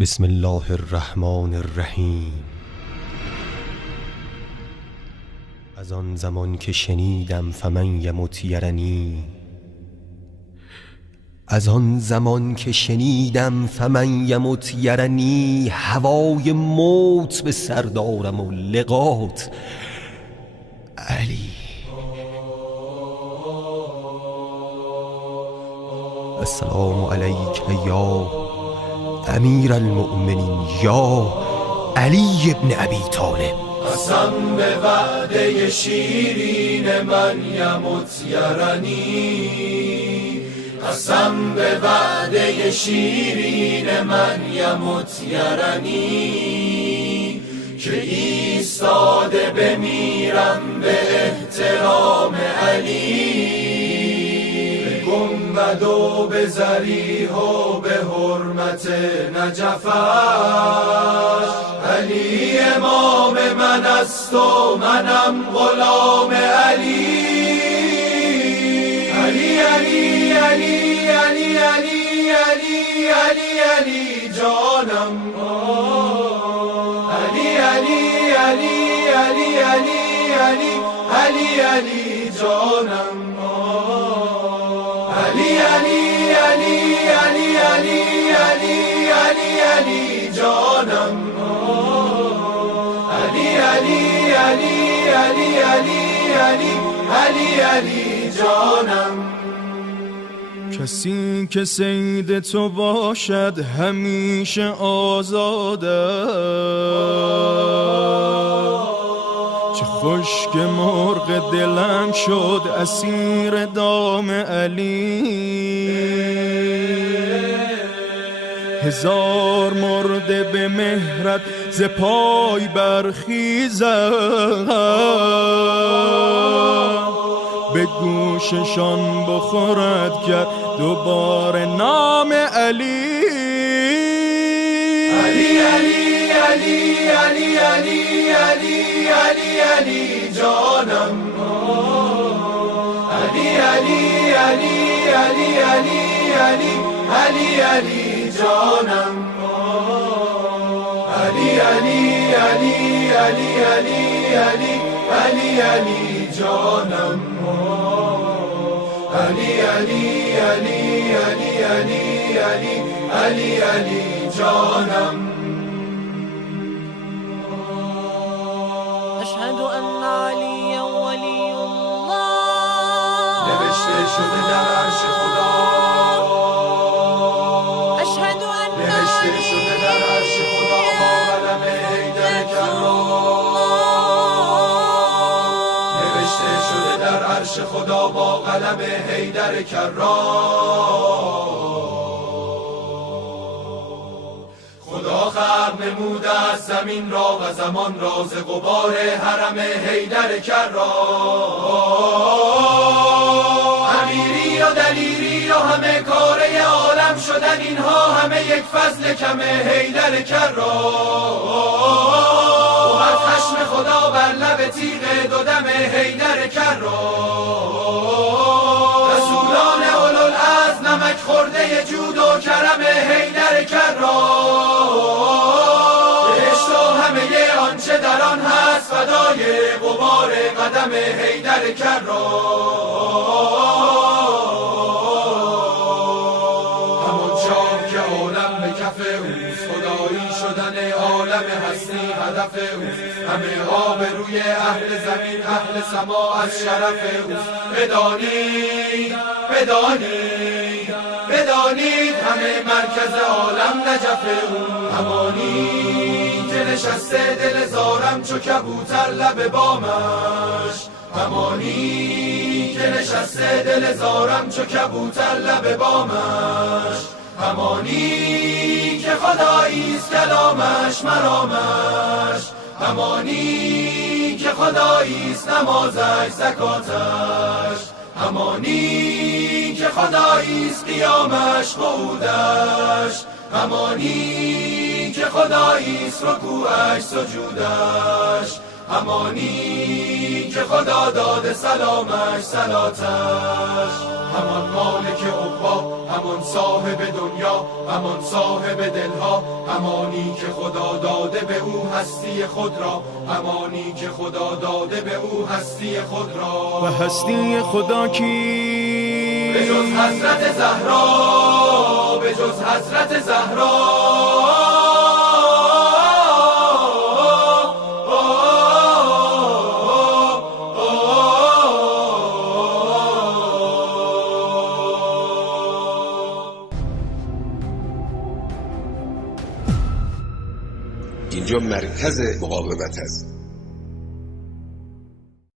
بسم الله الرحمن الرحیم. از آن زمان که شنیدم فمن یمت یرنی، از آن زمان که شنیدم فمن یمت یرنی، هوای موت به سر دارم و لقات علی. السلام علیک یا امیر المؤمنین یا علی ابن ابی طالب. قسم به وعده شیرین من یمت یرنی، قسم به وعده شیرین من یمت یرنی، که ایستاده بمیرم به احترام علی، به گنبد و به ضریح و به حرمت نجفش. علی امام من است و منم غلام علی. علی علی علی علی علی علی علی علی جانم. علی علی علی علی علی علی علی علی جانم. علی علی علی علی علی علی علی علی جانم. علی علی علی علی علی علی علی علی جانم. کسی که صید تو باشد همیشه آزاده، چه خوش که مرغ دلم شد اسیر دام علی. هزار مرده به مهرت ز پای برخیزد، به گوششان بخورد کرد دوباره نام علی. علی علی علی علی علی علی علی علی جانم. علی علی علی علی علی علی علی علی جانم. علی علی علی علی علی علی علی علی جانم. علی علی علی علی علی علی علی علی جانم. اشهد ان علی ولی الله. نوشته شده در عرش خدا. اشهد ان نوشته شده در عرش خدا با قلم حیدر کرام. نوشته شده در عرش خدا با قلم حیدر کرام. خدا خلق نموده از زمین را و زمان را ز غبار حرم حیدر کرام. امیری و دلیری و همه کاره عالم شدن، اینها همه یک فضل کم حیدر کرام. اومد خشم خدا بر لب تیغ دو دم حیدر کرام. رسولان اولوالعزم نمک خورده جود و کرم حیدر کرام. بهشت و همه آنچه در آن هست فدای غبار قدم حیدر کرام. همون شاه که عالم به کف اوست، خدایی شدن عالم هستی هدف اوست. همه آبروی اهل زمین اهل سما از شرف اوست. بدانید بدانید بدانید همه مرکز عالم نجف او. همانی که نشسته دل زارم چو کبوتر لب بامش. همانی که نشسته دل زارم چو کبوتر لب بامش. همانی که خداییست کلامش مرامش. همانی که خداییست نمازش زکاتش. همانی که خداییست قیامش قعودش. همانی که خداییست رکوعش سجودش. همانی که خدا داده سلامش صلاتش، همان مالک عقبا، همان صاحب دنیا، همان صاحب دلها، همانی که خدا داده به او هستی خود را، همانی که خدا داده به او هستی خود را. و هستی خدا کی؟ به جز حضرت زهرا، به جز حضرت زهرا. اینجا مرکز مقاومت است.